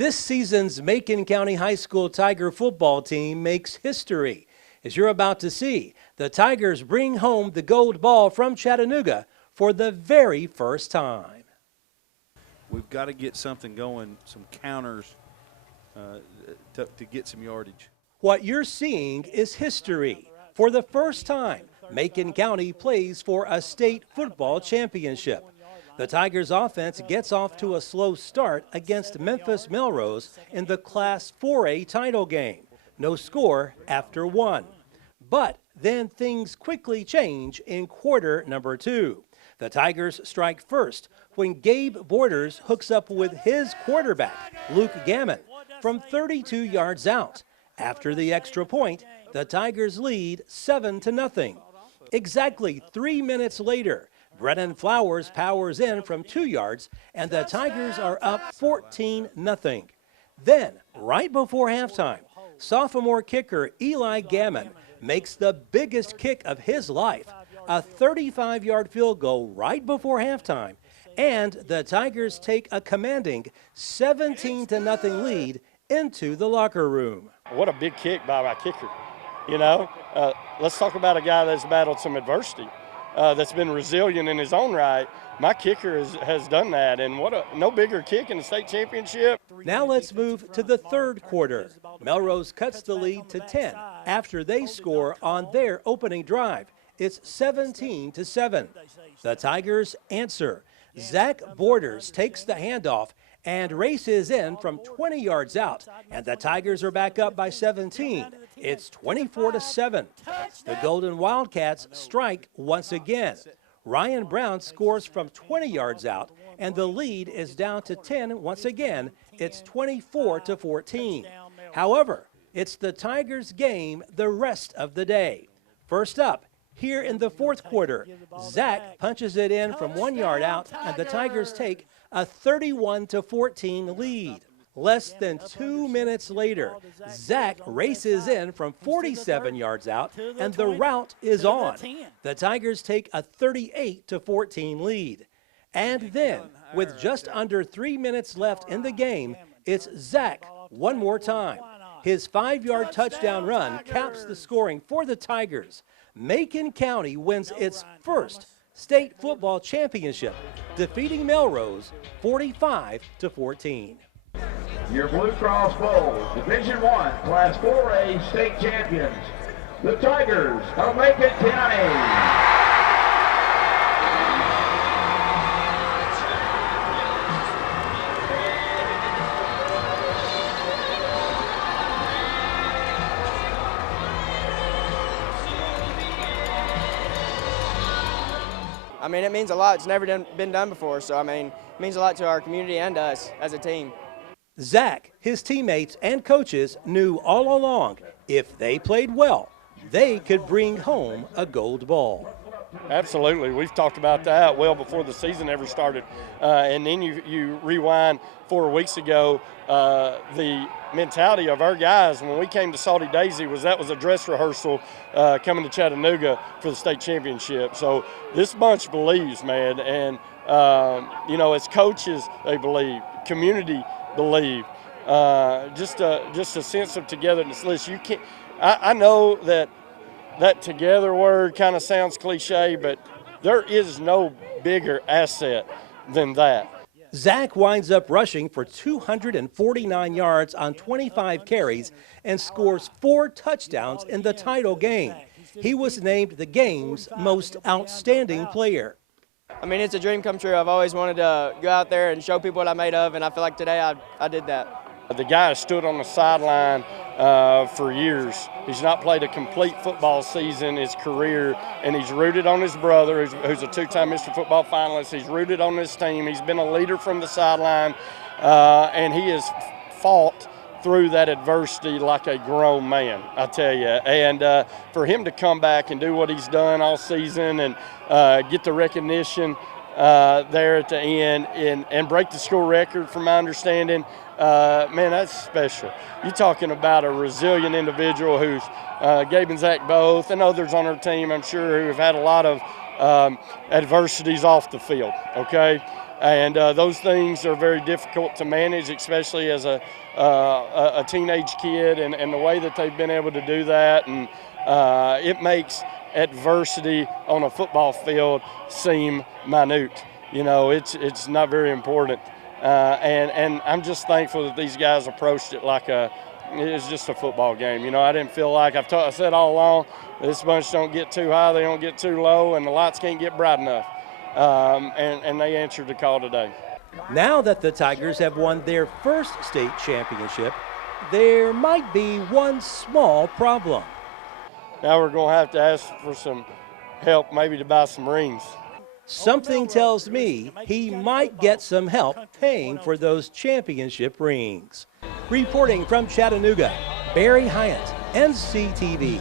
This season's Macon County High School Tiger football team makes history. As you're about to see, the Tigers bring home the gold ball from Chattanooga for the very first time. We've got to get something going, some counters to get some yardage. What you're seeing is history. For the first time, Macon County plays for a state football championship. The Tigers offense gets off to a slow start against Memphis Melrose in the Class 4A title game. No score after one. But then things quickly change in quarter number 2. The Tigers strike first when Gabe Borders hooks up with his quarterback, Luke Gammon, from 32 yards out. After the extra point, the Tigers lead 7-0. Exactly 3 minutes later, Brennan Flowers powers in from 2 yards, and the Tigers are up 14-0. Then, right before halftime, sophomore kicker Eli Gammon makes the biggest kick of his life, a 35-yard field goal right before halftime, and the Tigers take a commanding 17-0 lead into the locker room. What a big kick by my kicker, you know. Let's talk about a guy that's battled some adversity. That's been resilient in his own right. My kicker has done that, and no bigger kick in the state championship. Now let's move to the third quarter. Melrose cuts the lead to 10 after they score on their opening drive. It's 17-7. The Tigers answer. Zach Borders takes the handoff and races in from 20 yards out, and the Tigers are back up by 17. It's 24-7. The Golden Wildcats strike once again. Ryan Brown scores from 20 yards out, and the lead is down to 10 once again. It's 24-14. However, it's the Tigers' game the rest of the day. First up, here in the fourth quarter, Zach punches it in from 1 yard out, and the Tigers take a 31-14 lead. Less than 2 minutes later, Zach races in from 47 yards out, and the route is on. The Tigers take a 38-14 lead. And then, with just under 3 minutes left in the game, it's Zach one more time. His 5-yard touchdown run caps the scoring for the Tigers. Macon County wins its first state football championship, defeating Melrose 45-14. Your Blue Cross Bowl, Division I, Class 4A state champions, the Tigers of Macon County. I mean, it means a lot. It's never been done before, so I mean, it means a lot to our community and us as a team. Zach, his teammates, and coaches knew all along if they played well, they could bring home a gold ball. Absolutely. We've talked about that well before the season ever started. And then you rewind 4 weeks ago, the mentality of our guys when we came to Salty Daisy was a dress rehearsal coming to Chattanooga for the state championship. So this bunch believes, man, and you know, as coaches they believe, community believe, just a sense of togetherness. Listen, you can't. I know that together word kind of sounds cliche, but there is no bigger asset than that. Zach winds up rushing for 249 yards on 25 carries and scores 4 touchdowns in the title game. He was named the game's most outstanding player. I mean, it's a dream come true. I've always wanted to go out there and show people what I'm made of, and I feel like today I did that. The guy stood on the sideline for years. He's not played a complete football season in his career, and he's rooted on his brother, who's a 2-time Mr. Football finalist. He's rooted on this team. He's been a leader from the sideline, and he has fought through that adversity like a grown man, I tell you. And for him to come back and do what he's done all season and get the recognition there at the end and break the school record, from my understanding, man, that's special. You're talking about a resilient individual who's Gabe and Zach both, and others on our team, I'm sure, who have had a lot of adversities off the field, okay? And those things are very difficult to manage, especially as a teenage kid, and the way that they've been able to do that. And it makes adversity on a football field seem minute. You know, it's not very important. And I'm just thankful that these guys approached it like it's just a football game. You know, I didn't feel like, I said all along, this bunch don't get too high, they don't get too low, and the lights can't get bright enough. And they answered the call today. Now that the Tigers have won their first state championship, there might be one small problem. Now we're going to have to ask for some help, maybe to buy some rings. Something tells me he might get some help paying for those championship rings. Reporting from Chattanooga, Barry Hyatt, NCTV.